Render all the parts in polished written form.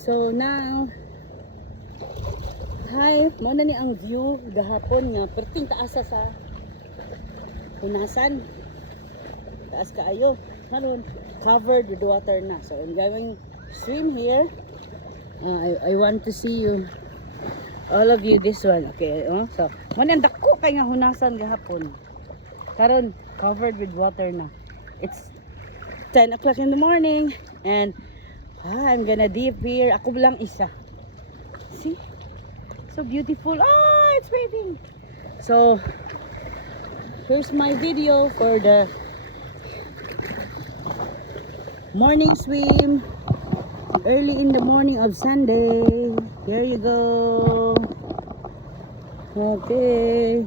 So now, hi, mo na ni ang view gahapon nga perting taasa sa Hunasan. Taas kaayo. Karon covered with water na. So I'm going swim here. I want to see you, all of you, this one. Okay, so mo na dako kay nga Hunasan gahapon. Karon covered with water na. It's 10 o'clock in the morning and I'm gonna dip here. Ako lang isa. See? So beautiful. Ah, it's waving. So, here's my video for the morning swim. Early in the morning of Sunday. Here you go. Okay.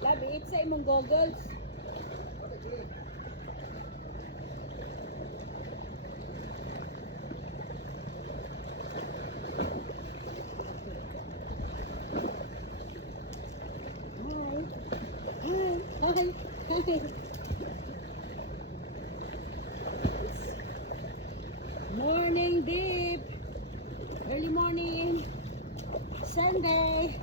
Labi, it's sa imong goggles. Hi. Morning dip. Early morning. Sunday.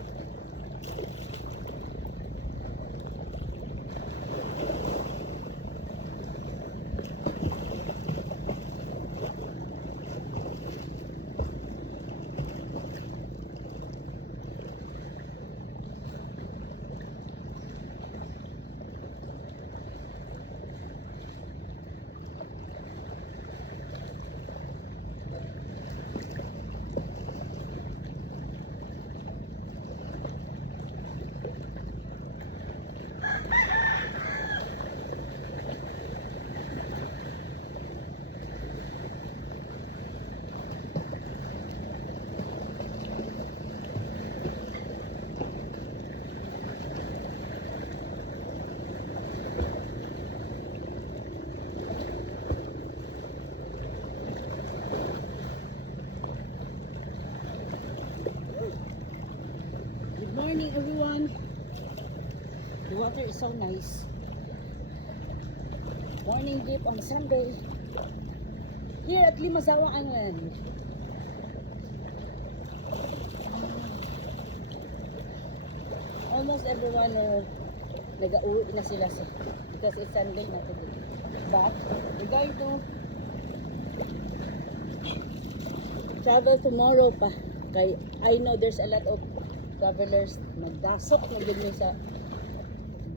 Good morning, everyone. The water is so nice. Morning dip on Sunday. Here at Limasawa Island. Almost everyone nag-uwi na sila because it's Sunday na today. But we're going to travel tomorrow pa. Kay I know there's a lot of travelers nagdasok na ganyan sa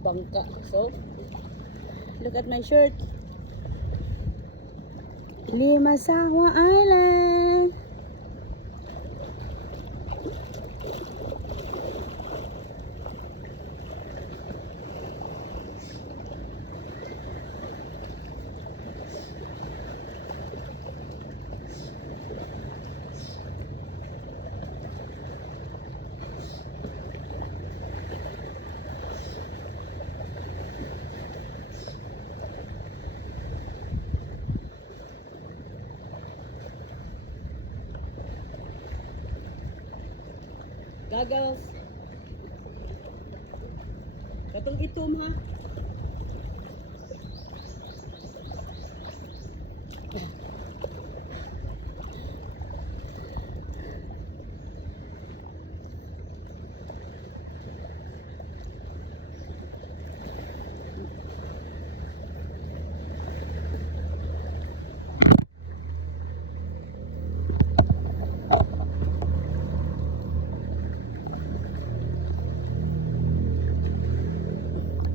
bangka. So, look at my shirt. Limasawa Island. Goggles. Katong itom ha.